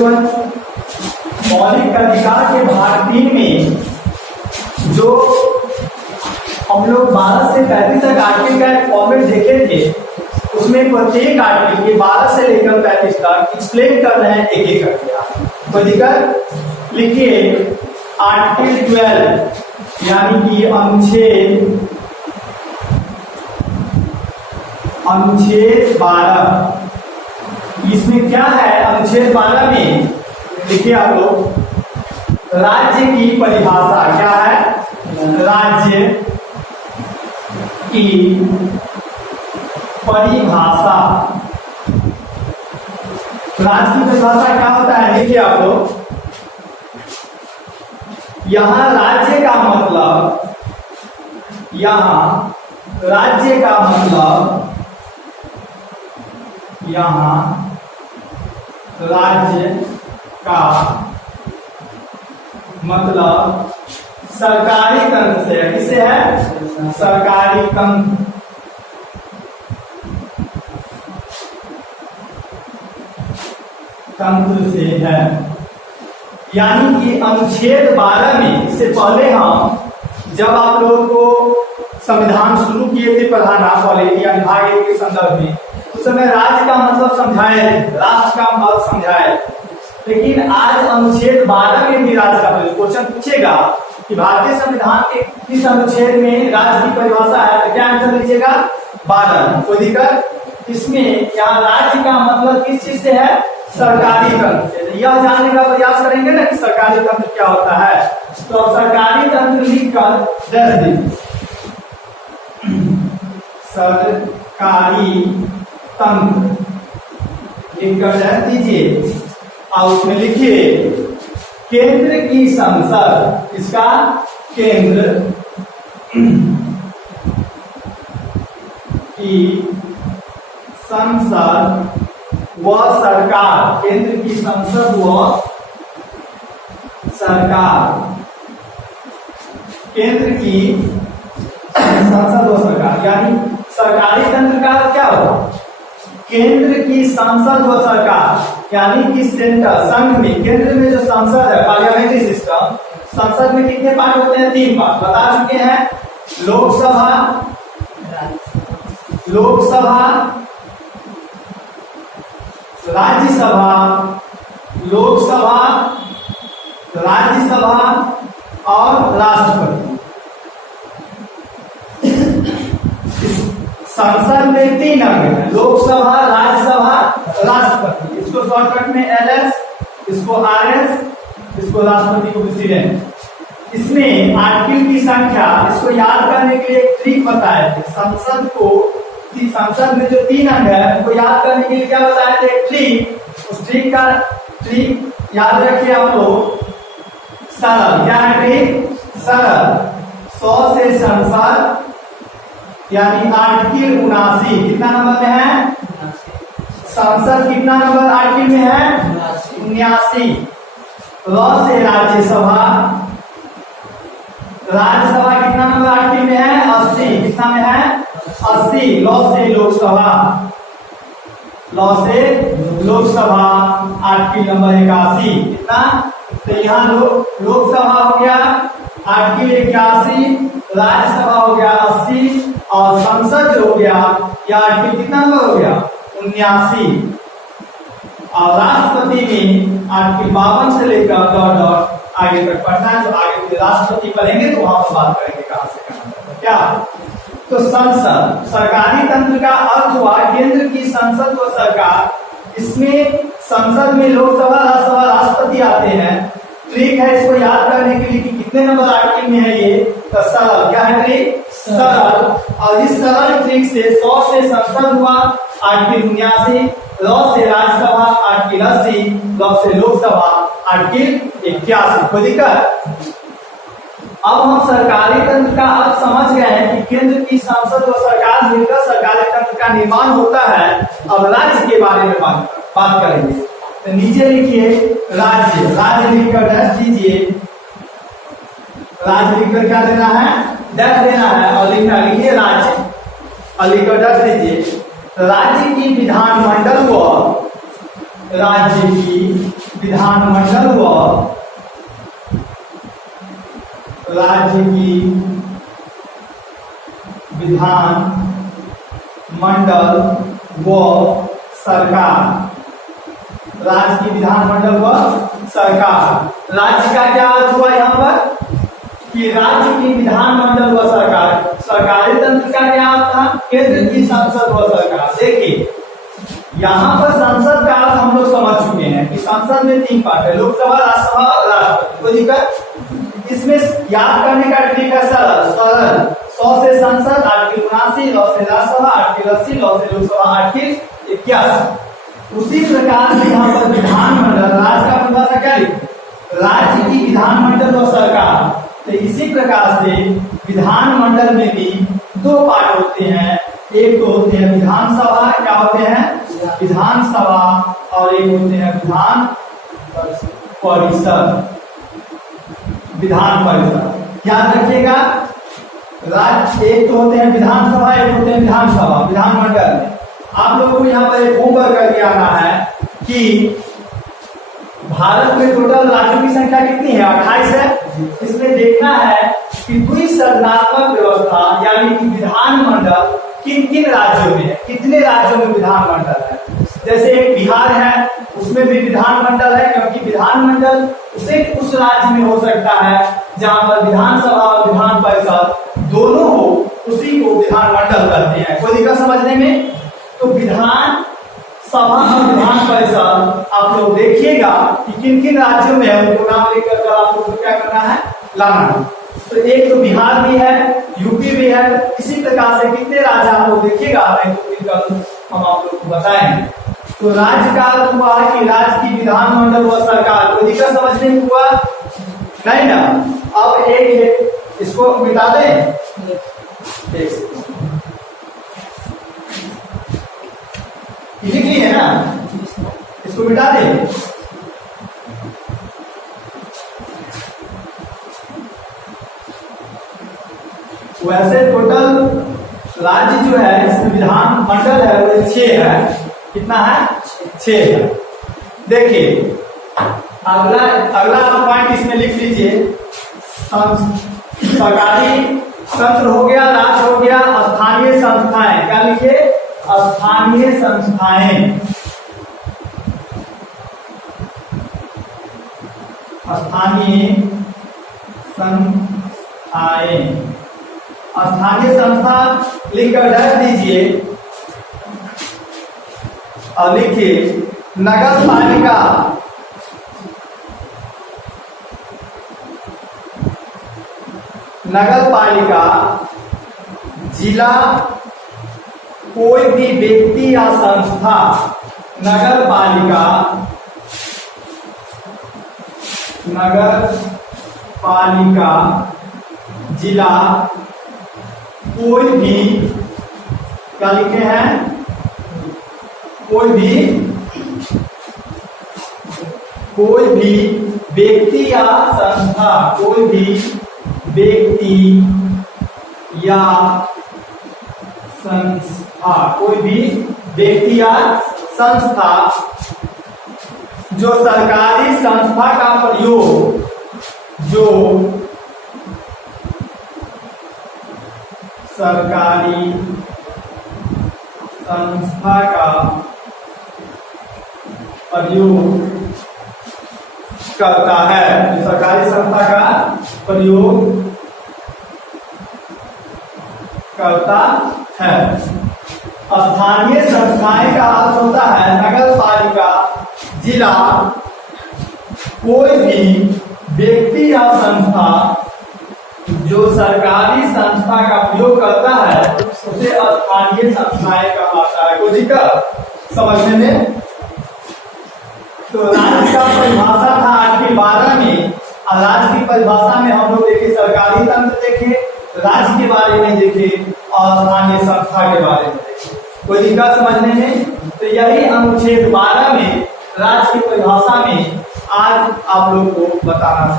तुरंत मौलिक अधिकार के भाग 3 में जो हम लोग 12 से 35 तक आर्टिकल का एक फॉर्मेट देखे थे, उसमें प्रत्येक आर्टिकल के 12 से लेकर 35 तक एक्सप्लेन कर रहे हैं एक एक करके। कोई दिक्कत? लिखिए आर्टिकल 12 यानी कि अनुच्छेद 12। इसमें क्या है? अनुच्छेद 12 में देखिए आप लोग, राज्य की परिभाषा क्या है? राज्य की परिभाषा। राज्य की परिभाषा क्या होता है? देखिए आप लोग, यहां राज्य का मतलब, यहां राज्य का मतलब, यहां राज्य का मतलब सरकारी तंत्र से है। किससे है? सरकारी तंत्र। तंत्र से है। यानी कि अनुच्छेद 12 में, इससे पहले हम जब आप लोगों को संविधान शुरू किए थे पढ़ाना पॉलिटी यानी भाग 1 के संदर्भ में, उस समय राज्य का मतलब समझाए, राष्ट्र का मतलब समझाए। लेकिन आज अनुच्छेद 12 में भी राज्य का क्वेश्चन पूछेगा कि भारतीय संविधान के किस अनुच्छेद में राज्य की परिभाषा है, तो क्या आंसर लीजिएगा? 12। कोई दिक्कत? इसमें यहाँ राज्य का मतलब किस चीज से है? सरकारी तंत्र से। यह जानने का प्रयास करेंगे ना कि सरकारी तंत्र क्या होता है। तो अब सरकारी तंत्र लिखकर दे दीजिए, सरकारी तंत्र लिखकर दे दीजिए और उसमें लिखिए केंद्र की संसद। इसका केंद्र की संसद व सरकार, केंद्र की संसद व सरकार, केंद्र की संसद व सरकार। यानी सरकारी तंत्र का क्या होगा? केंद्र की संसद व सरकार, यानी कि सेंटर, संघ में, केंद्र में जो संसद है, पार्लियामेंट्री सिस्टम, संसद में कितने पार्ट होते हैं? 3 पार्ट बता चुके हैं। लोकसभा, राज्यसभा, लोकसभा, राज्यसभा और राष्ट्रपति। संसद में 3 अंग हैं, लोकसभा, राज्यसभा, राष्ट्रपति। इसको शॉर्टकट में LS, इसको RS, इसको राष्ट्रपति को प्रेसिडेंट। इसमें आर्टिकल की संख्या, इसको याद करने के लिए एक ट्रिक बताए थे। संसद में जो 3 अंग है उनको याद करने के लिए क्या बताए थे? ट्रिक। उस ट्रिक याद रखिए आप लोग। सरल, क्या है ट्रिक? सरल। 100 से संसद यानी आर्टिकल 79 कितना नंबर में है? संसद कितना नंबर आर्टिकल में है? 79। र से राज्यसभा, राज्यसभा कितना नंबर आर्टिकल में है? 80। कितना में है? 80। लॉ से लोकसभा, लॉ से लोकसभा आर्टिकल नंबर 81। कितना? तो यहाँ लोकसभा हो गया आर्टिकल 81, राज्यसभा हो गया 80 और संसद जो हो गया यह आर्टिकल कितना नंबर हो गया? 79। और राष्ट्रपति में आर्टिकल 52 से लेकर डॉट आगे तक पढ़ना है। जो आगे राष्ट्रपति पढ़ेंगे तो वहां पर बात करेंगे कहां से कहां क्या। तो संसद, सरकारी तंत्र का अर्थ हुआ केंद्र की संसद व सरकार। इसमें संसद में लोकसभा, राज्यसभा, राष्ट्रपति आते हैं। ट्रिक है इसको याद करने के लिए कि कितने नंबर आर्टिकल में है ये। तो सरल, क्या है ट्रिक? सरल। और इस सरल ट्रिक से 100 से संसद हुआ आर्टिकल 79, लॉ से राज्यसभा आर्टिकल 80, लॉ से लोकसभा आर्टिकल 81। कोई दिक्कत? अब हम सरकारी तंत्र का अर्थ समझ गए हैं कि केंद्र की संसद व सरकार मिलकर सरकारी तंत्र का निर्माण होता है। अब राज्य के बारे में बात करेंगे। तो नीचे लिखिए राज्य, राज्य लिखकर डैश दीजिए। राज्य लिखकर क्या देना है? डैश देना है और लिखिए राज्य और लिखकर डैश दीजिए। राज्य की विधानमंडल व राज्य की विधानमंडल व राज्य की विधानमंडल व सरकार, राज्य की विधानमंडल व सरकार। राज्य का क्या अर्थ हुआ यहाँ पर कि राज्य की विधानमंडल व सरकार। सरकारी तंत्र का क्या अर्थ था? केंद्र की संसद व सरकार। देखिए यहाँ पर संसद का अर्थ हम लोग समझ चुके हैं कि संसद में 3 पार्ट है, लोकसभा, राज्यसभा और राष्ट्रपति। कोई दिक्कत? इसमें याद करने का तरीका सरल 100 से संसद, आर्टिकल 79, लॉ से राज्यसभा, आर्टिकल 80, लॉ से लोकसभा, आर्टिकल 81। उसी प्रकार से यहाँ पर विधानमंडल, राज्य का परिभाषा क्या लिखे? राज्य की विधानमंडल और सरकार। तो इसी प्रकार से विधानमंडल में भी 2 पार्ट होते हैं, एक तो होते हैं विधानसभा, क्या होते हैं? विधानसभा, और एक होते हैं विधान परिषद। विधान परिषद याद रखिएगा। राज्य एक तो होते हैं विधानसभा, एक होते हैं विधानसभा, विधानमंडल। आप लोगों को यहाँ पर एक होमवर्क करके आना है कि भारत में टोटल राज्यों की संख्या कितनी है? 28 है। इसमें देखना है कि द्विसदनात्मक व्यवस्था यानी कि विधानमंडल किन किन राज्यों में है, कितने राज्यों में विधानमंडल है। जैसे एक बिहार है, उसमें भी विधानमंडल है, क्योंकि विधानमंडल उसे उस राज्य में हो सकता है जहां पर विधानसभा और विधान परिषद दोनों हो, उसी को विधानमंडल कहते हैं। कोई दिक्कत समझने में? तो विधान सभा और विधान परिषद आप लोग देखिएगा कि किन किन राज्यों में है, उनको नाम लेकर आप लोग को क्या करना है? लाना है। तो एक तो बिहार भी है, यूपी भी है। इसी प्रकार से कितने राज्य आप लोग देखिएगा, हम आप लोग को बताएंगे। तो राज्य का अर्थ हुआ कि राज्य की विधानमंडल व सरकार। कोई दिक्कत समझने में हुआ? नहीं ना? अब एक इसको मिटा दें, लिख ली है ना, इसको मिटा दें। वैसे टोटल राज्य जो है इसमें विधानमंडल है वो 6 है। कितना है? 6 है। देखिए अगला पॉइंट इसमें लिख लीजिए। सरकारी तंत्र हो गया, राज्य हो गया, स्थानीय संस्थाएं। क्या लिखिए? स्थानीय संस्थाएं। स्थानीय संस्थाएं, स्थानीय संस्था लिखकर रख दीजिए और लिखिए नगर पालिका। नगर पालिका जिला, कोई भी व्यक्ति या संस्था। नगर पालिका, नगर पालिका जिला, कोई भी, क्या लिखे हैं? कोई भी व्यक्ति या संस्था, कोई भी व्यक्ति या संस्था, कोई भी व्यक्ति या संस्था जो सरकारी संस्था का प्रयोग, जो सरकारी संस्था का प्रयोग करता है, जो सरकारी संस्था का प्रयोग करता है। स्थानीय संस्थाएं का अर्थ होता है नगर पालिका, जिला, कोई भी व्यक्ति या संस्था जो सरकारी संस्था का प्रयोग करता है उसे स्थानीय संस्थाएं कहलाता है। कोई दिक्कत समझने में? तो राज्य का परिभाषा था आर्टिकल 12 में, और राज्य की परिभाषा में हम लोग देखे सरकारी तंत्र देखे, राज्य के बारे में देखे और स्थानीय संस्था के बारे में देखे। कोई दिक्कत समझने में? तो यही अनुच्छेद 12 में राज्य की परिभाषा में आज आप लोग को बताना था।